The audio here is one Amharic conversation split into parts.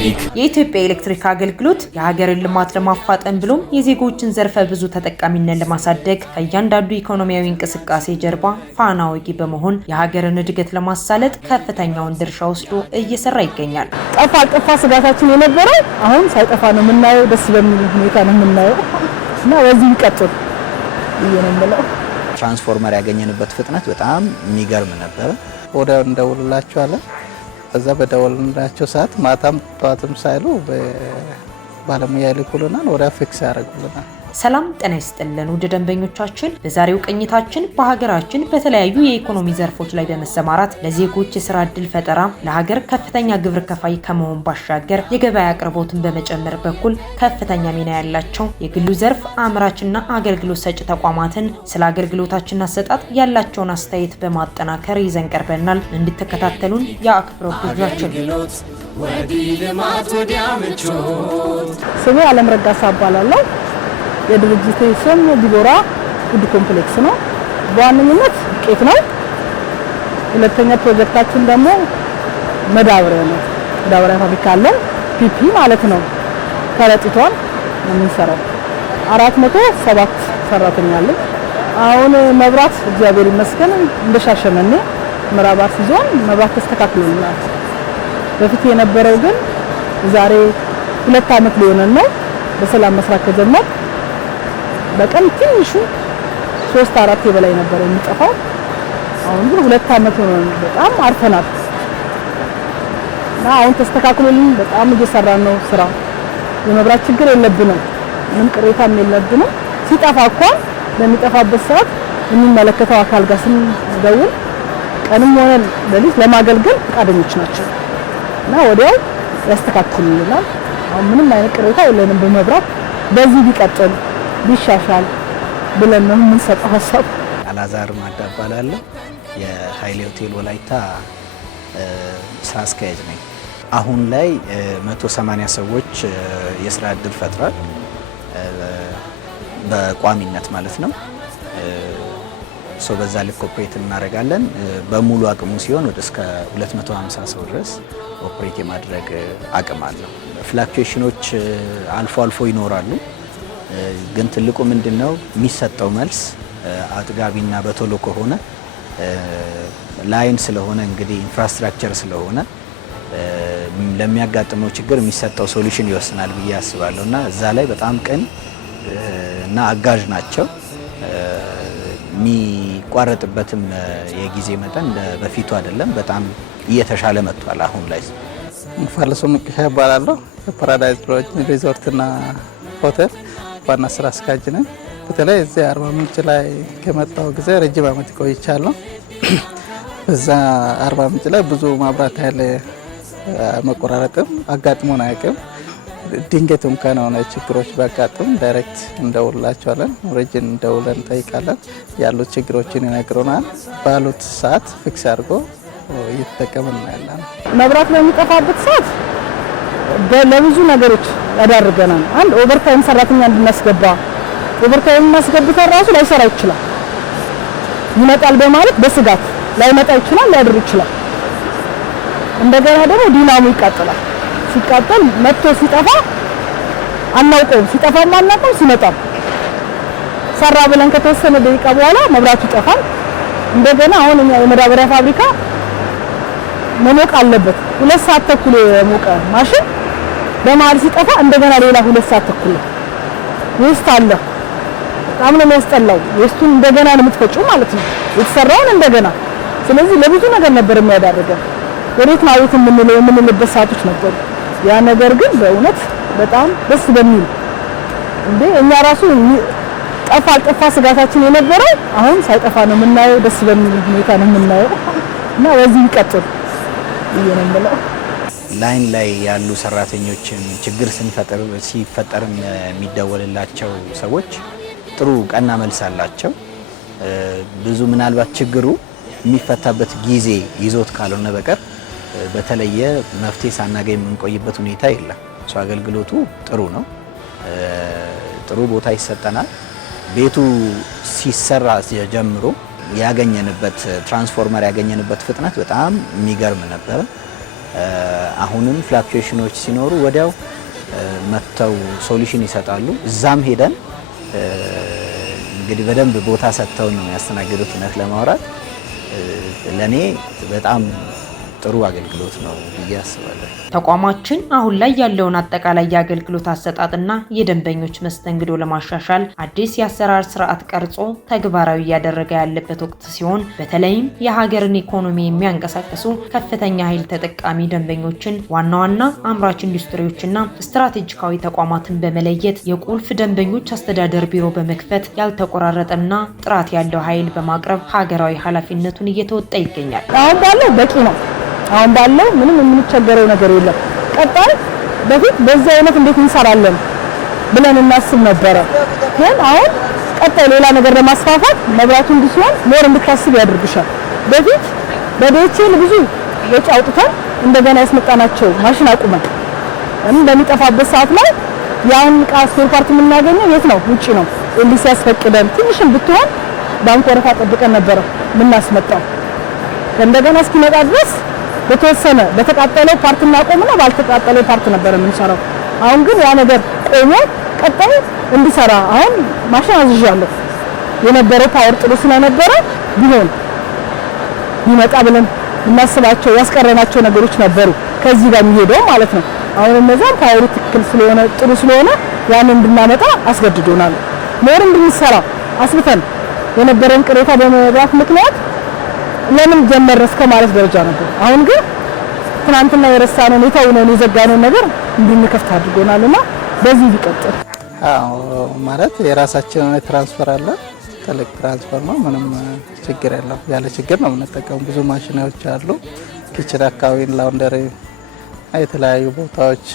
ኤሌክትሪክ የኢትዮጵያ ኤሌክትሪክ አገልግሎት የሀገርን ልማት ለማፋጠን ብሎም የዜጎችን ዘርፈ ብዙ ተጠቃሚነት ለማሳደግ ከእያንዳንዱ ኢኮኖሚያዊ እንቅስቃሴ ጀርባ ፋና ወጊ በመሆን የሀገርን እድገት ለማሳለጥ ከፍተኛውን ድርሻ ወስዶ እየሰራ ይገኛል። ጠፋ ስጋታችን የነበረው አሁን ሳይጠፋ ነው የምናየው። ደስ በሚል ሁኔታ ነው የምናየው እና በዚህ ይቀጥል ይየነመለው። ትራንስፎርመር ያገኘንበት ፍጥነት በጣም የሚገርም ነበር። ወደ እንደውልላችኋለን በዛ በደወልናቸው ሰዓት ማታም ጧትም ሳይሉ ባለሙያ ይልኩልናል፣ ወደ ፊክስ ያደርጉልናል። ሰላም ጤና ይስጥልን ውድ ደንበኞቻችን፣ በዛሬው ቅኝታችን በሀገራችን በተለያዩ የኢኮኖሚ ዘርፎች ላይ በመሰማራት ለዜጎች የስራ ዕድል ፈጠራ ለሀገር ከፍተኛ ግብር ከፋይ ከመሆን ባሻገር የገበያ አቅርቦትን በመጨመር በኩል ከፍተኛ ሚና ያላቸው የግሉ ዘርፍ አምራችና አገልግሎት ሰጪ ተቋማትን ስለ አገልግሎታችን አሰጣጥ ያላቸውን አስተያየት በማጠናከር ይዘን ቀርበናል። እንድትከታተሉን የአክብሮት ግብዣችን። ስሜ አለም ረጋሳ እባላለሁ። የድርጅቴ ስም ዲቦራ ፉድ ኮምፕሌክስ ነው። በዋነኝነት ዱቄት ነው። ሁለተኛ ፕሮጀክታችን ደግሞ መዳበሪያ ነው። መዳበሪያ ፋብሪካ አለን። ፒፒ ማለት ነው። ከረጢቷን የምንሰራው 407 ሰራተኛ አለን። አሁን መብራት እግዚአብሔር ይመስገን እንደሻሸመኔ ምዕራብ አርሲ ዞን መብራት ተስተካክሎልናል። በፊት የነበረው ግን ዛሬ 2 አመት ሊሆነን ነው በሰላም መስራት ከጀመር። በቀን ትንሹ 3-4 የበላይ ነበር የሚጠፋው። አሁን ግን 2 አመት ሆኖ በጣም አርፈናል እና አሁን ተስተካክሎልን በጣም እየሰራን ነው ስራ። የመብራት ችግር የለብንም፣ ምን ቅሬታም የለብንም። ሲጠፋ እንኳን በሚጠፋበት ሰዓት የሚመለከተው አካል ጋር ስንደውል ቀንም ሆነ ሌሊት ለማገልገል ፈቃደኞች ናቸው እና ወዲያው ያስተካክሉልናል። አሁን ምንም አይነት ቅሬታ የለንም በመብራት። በዚህ ቢቀጥል ቢሻሻል ብለን ነው የምንሰጠው ሀሳብ። አላዛር ማዳባላለሁ የኃይሌ ሆቴል ወላይታ ስራ አስኪያጅ ነኝ። አሁን ላይ 180 ሰዎች የስራ ዕድል ፈጥሯል፣ በቋሚነት ማለት ነው። በዛ ልክ ኦፕሬት እናደርጋለን። በሙሉ አቅሙ ሲሆን ወደ እስከ 250 ሰው ድረስ ኦፕሬት የማድረግ አቅም አለው። ፍላክቹዌሽኖች አልፎ አልፎ ይኖራሉ። ግን ትልቁ ምንድነው የሚሰጠው መልስ አጥጋቢና በቶሎ ከሆነ ላይን ስለሆነ እንግዲህ ኢንፍራስትራክቸር ስለሆነ ለሚያጋጥመው ችግር የሚሰጠው ሶሉሽን ይወስናል ብዬ አስባለሁና እዛ ላይ በጣም ቅን እና አጋዥ ናቸው። የሚቋረጥበትም የጊዜ መጠን በፊቱ አይደለም፣ በጣም እየተሻለ መጥቷል አሁን ላይ። ፋለሶ ምቅሻ ይባላለሁ። ፓራዳይዝ ሪዞርትና ሆቴል ዋና ስራ አስኪያጅ ነኝ። በተለይ እዚህ አርባ ምንጭ ላይ ከመጣው ጊዜ ረጅም ዓመት ቆይቻለሁ። በዛ አርባ ምንጭ ላይ ብዙ ማብራት ኃይል መቆራረጥም አጋጥሞን አያውቅም። ድንገት እንኳን ሆነ ችግሮች ቢያጋጥም ዳይሬክት እንደውላቸዋለን፣ ኦሪጂን እንደውለን እንጠይቃለን። ያሉት ችግሮችን ይነግሩናል። ባሉት ሰዓት ፊክስ አድርጎ እየተጠቀምን ነው ያለነው። መብራት በሚጠፋበት ሰዓት ለብዙ ነገሮች ያዳርገናል። አንድ ኦቨርታይም ሰራተኛ እንድናስገባ፣ ኦቨርታይም ማስገብተን ራሱ ላይሰራ ይችላል። ይመጣል በማለት በስጋት ላይመጣ ይችላል፣ ሊያድር ይችላል። እንደገና ደግሞ ዲናሞ ይቃጠላል። ሲቃጠል መጥቶ ሲጠፋ አናውቀውም፣ ሲጠፋም አናውቀውም፣ ሲመጣም ሰራ ብለን ከተወሰነ ደቂቃ በኋላ መብራቱ ይጠፋል። እንደገና አሁን እኛ የመዳበሪያ ፋብሪካ መሞቅ አለበት። 2 ሰዓት ተኩል የሞቀ ማሽን በመሀል ሲጠፋ እንደገና ሌላ 2 ሰዓት ተኩል ውስጥ አለ። በጣም ነው የሚያስጠላው። ውስጡን እንደገና ነው የምትፈጪው ማለት ነው የተሰራውን እንደገና። ስለዚህ ለብዙ ነገር ነበር የሚያዳርገን። ወዴት ማለት የምንልበት ሰዓቶች ነበሩ። ያ ነገር ግን በእውነት በጣም ደስ በሚል እንዴ እኛ ራሱ ጠፋ ስጋታችን የነበረው አሁን ሳይጠፋ ነው የምናየው። ደስ በሚል ሁኔታ ነው የምናየው እና በዚህ ይቀጥል ይየነመለው። ላይን ላይ ያሉ ሰራተኞችን ችግር ሲፈጠርም የሚደወልላቸው ሰዎች ጥሩ ቀና መልስ አላቸው። ብዙ ምናልባት ችግሩ የሚፈታበት ጊዜ ይዞት ካልሆነ በቀር በተለየ መፍትሄ ሳናገኝ የምንቆይበት ሁኔታ የለም። አገልግሎቱ ጥሩ ነው፣ ጥሩ ቦታ ይሰጠናል። ቤቱ ሲሰራ ጀምሮ ያገኘንበት ትራንስፎርመር ያገኘንበት ፍጥነት በጣም የሚገርም ነበር። አሁንም ፍላክቹዌሽኖች ሲኖሩ ወዲያው መተው ሶሉሽን ይሰጣሉ። እዛም ሄደን እንግዲህ በደንብ ቦታ ሰጥተው ነው ያስተናገዱት። እውነት ለማውራት ለኔ በጣም ጥሩ አገልግሎት ነው ብዬ አስባለሁ። ተቋማችን አሁን ላይ ያለውን አጠቃላይ የአገልግሎት አሰጣጥና የደንበኞች መስተንግዶ ለማሻሻል አዲስ የአሰራር ስርዓት ቀርጾ ተግባራዊ እያደረገ ያለበት ወቅት ሲሆን በተለይም የሀገርን ኢኮኖሚ የሚያንቀሳቅሱ ከፍተኛ ኃይል ተጠቃሚ ደንበኞችን ዋና ዋና አምራች ኢንዱስትሪዎችና ስትራቴጂካዊ ተቋማትን በመለየት የቁልፍ ደንበኞች አስተዳደር ቢሮ በመክፈት ያልተቆራረጠና ጥራት ያለው ኃይል በማቅረብ ሀገራዊ ኃላፊነቱን እየተወጣ ይገኛል። አሁን ባለው በቂ ነው። አሁን ባለው ምንም የምንቸገረው ነገር የለም። ቀጣይ በፊት በዚህ አይነት እንዴት እንሰራለን ብለን እናስብ ነበረ። ግን አሁን ቀጣይ ሌላ ነገር ለማስፋፋት መብራቱ እንዲሆን ሞር እንድታስብ ያደርግሻል። በፊት በዲኤችኤል ብዙ ወጪ አውጥተን እንደገና ያስመጣናቸው ማሽን አቁመን በሚጠፋበት ሰዓት ላይ ያን ዕቃ ስፔር ፓርት የምናገኘው የት ነው? ውጪ ነው። ኤልሲ ያስፈቅደን ትንሽም ብትሆን ባንክ ወረፋ ጠብቀን ነበረ የምናስመጣው። እንደገና እስኪመጣ ድረስ በተወሰነ በተቃጠለው ፓርት እናቆምና ባልተቃጠለው ፓርት ነበር የምንሰራው። አሁን ግን ያ ነገር ቆሞ ቀጣይ እንዲሰራ አሁን ማሽን አዝዣለሁ። የነበረው ፓወር ጥሩ ስለነበረ ቢሆን ይመጣ ብለን እናስባቸው ያስቀረናቸው ነገሮች ነበሩ ከዚህ ጋር የሚሄደው ማለት ነው። አሁን እነዛም ፓወሩ ትክክል ስለሆነ ጥሩ ስለሆነ ያን እንድናመጣ አስገድዶናል። ሞር እንድንሰራ አስብተን የነበረን ቅሬታ በመብራት ምክንያት ለምን ጀመረ እስከ ማለት ደረጃ ነበር። አሁን ግን ትናንትና የረሳነው የታውነው የዘጋነው ነገር እንድንከፍት አድርጎናልና በዚህ ቢቀጥል። ማለት የራሳችን ትራንስፈር አለ። ትልቅ ትራንስፈር ነው። ምንም ችግር የለም። ያለ ችግር ነው የምንጠቀመው። ብዙ ማሽኖች አሉ። ኪችን አካባቢ፣ ላውንደሪ፣ የተለያዩ ቦታዎች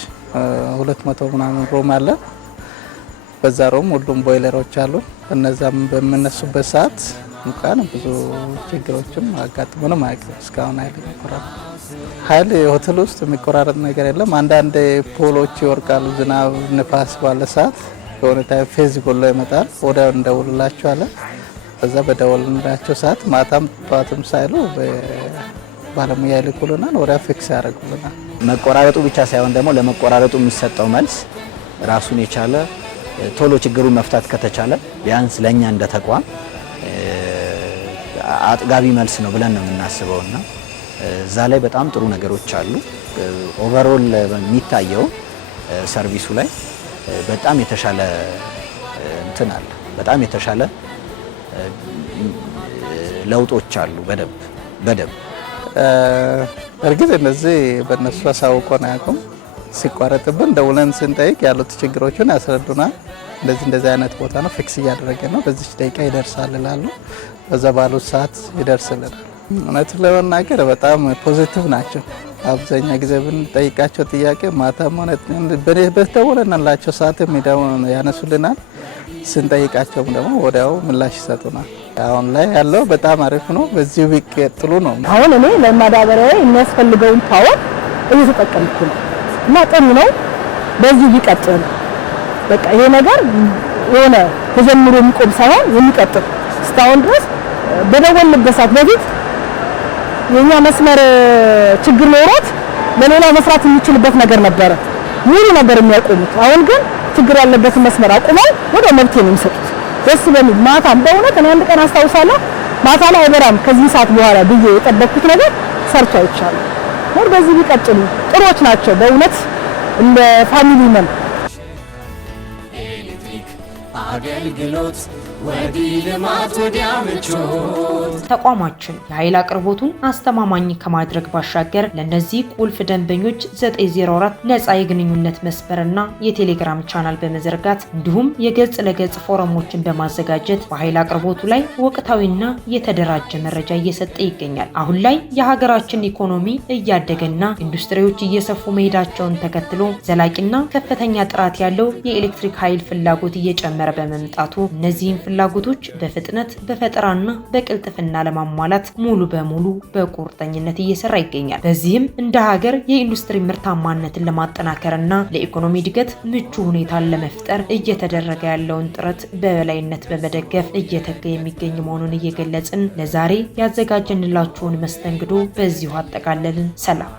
200 ምናምን ሮም አለ። በዛ ሮም ሁሉም ቦይለሮች አሉ። እነዛም በሚነሱበት ሰዓት እንኳን ብዙ ችግሮችም አጋጥሞንም አያውቅም እስካሁን። ኃይል ሆቴል ውስጥ የሚቆራረጥ ነገር የለም። አንዳንድ ፖሎች ይወርቃሉ። ዝናብ ንፋስ ባለ ሰዓት የሆነ ታይም ፌዝ ጎሎ ይመጣል። ወዲያው እንደውልላቸዋለን። በዛ በደወልንላቸው ሰዓት ማታም ጠዋትም ሳይሉ ባለሙያ ይልኩልናል። ወዲያ ፊክስ ያደርጉልናል። መቆራረጡ ብቻ ሳይሆን ደግሞ ለመቆራረጡ የሚሰጠው መልስ ራሱን የቻለ ቶሎ ችግሩን መፍታት ከተቻለ ቢያንስ ለኛ እንደ ተቋም አጥጋቢ መልስ ነው ብለን ነው የምናስበውና እዛ ላይ በጣም ጥሩ ነገሮች አሉ። ኦቨርኦል የሚታየው ሰርቪሱ ላይ በጣም የተሻለ እንትን አለ። በጣም የተሻለ ለውጦች አሉ። በደብ እርግጥ እነዚህ በእነሱ አሳውቆን አያውቁም። ሲቋረጥብን ደውለን ስንጠይቅ ያሉት ችግሮችን ያስረዱናል። እንደዚህ አይነት ቦታ ነው ፊክስ እያደረገ ነው፣ በዚህ ደቂቃ ይደርሳል ይላሉ። በዛ ባሉት ሰዓት ይደርስልናል። እውነቱን ለመናገር በጣም ፖዚቲቭ ናቸው። አብዛኛው ጊዜ ብንጠይቃቸው ጥያቄ ማታም ሆነ በተደወለላቸው ሰዓት ያነሱልናል። ስንጠይቃቸውም ደግሞ ወዲያው ምላሽ ይሰጡናል። አሁን ላይ ያለው በጣም አሪፍ ነው። በዚሁ ቢቀጥሉ ነው። አሁን እኔ ለማዳበሪያ የሚያስፈልገውን ፓወር እየተጠቀምኩ ነው እና ጥሩ ነው። በዚሁ ቢቀጥል በቃ ይሄ ነገር የሆነ ተጀምሮ የሚቆም ሳይሆን የሚቀጥል እስካሁን ድረስ በደወልንበት ሰዓት በፊት የኛ መስመር ችግር ኖሮት ለሌላ መስራት የሚችልበት ነገር ነበረ። ሙሉ ነበር የሚያቆሙት። አሁን ግን ችግር ያለበት መስመር አቁመው ወደ መብት ነው የሚሰጡት። ደስ በሚል ማታም በእውነት እኔ አንድ ቀን አስታውሳለሁ ማታ ላይ አይበራም ከዚህ ሰዓት በኋላ ብዬ የጠበቅኩት ነገር ሰርቶ አይቻለሁ። ወር በዚህ ቢቀጥሉ ጥሩዎች ናቸው በእውነት እንደ ፋሚሊ ነን። አገልግሎት ወዲህ ልማት ወዲያ ምቾት። ተቋማችን የኃይል አቅርቦቱን አስተማማኝ ከማድረግ ባሻገር ለነዚህ ቁልፍ ደንበኞች 904 ነፃ የግንኙነት መስመርና የቴሌግራም ቻናል በመዘርጋት እንዲሁም የገጽ ለገጽ ፎረሞችን በማዘጋጀት በኃይል አቅርቦቱ ላይ ወቅታዊና የተደራጀ መረጃ እየሰጠ ይገኛል። አሁን ላይ የሀገራችን ኢኮኖሚ እያደገና ኢንዱስትሪዎች እየሰፉ መሄዳቸውን ተከትሎ ዘላቂና ከፍተኛ ጥራት ያለው የኤሌክትሪክ ኃይል ፍላጎት እየጨመረ በመምጣቱ እነዚህን ፍላጎቶች በፍጥነት በፈጠራና በቅልጥፍና ለማሟላት ሙሉ በሙሉ በቁርጠኝነት እየሰራ ይገኛል። በዚህም እንደ ሀገር የኢንዱስትሪ ምርታማነትን ለማጠናከርና ለኢኮኖሚ እድገት ምቹ ሁኔታን ለመፍጠር እየተደረገ ያለውን ጥረት በበላይነት በመደገፍ እየተገ የሚገኝ መሆኑን እየገለጽን ለዛሬ ያዘጋጀንላችሁን መስተንግዶ በዚሁ አጠቃለልን። ሰላም።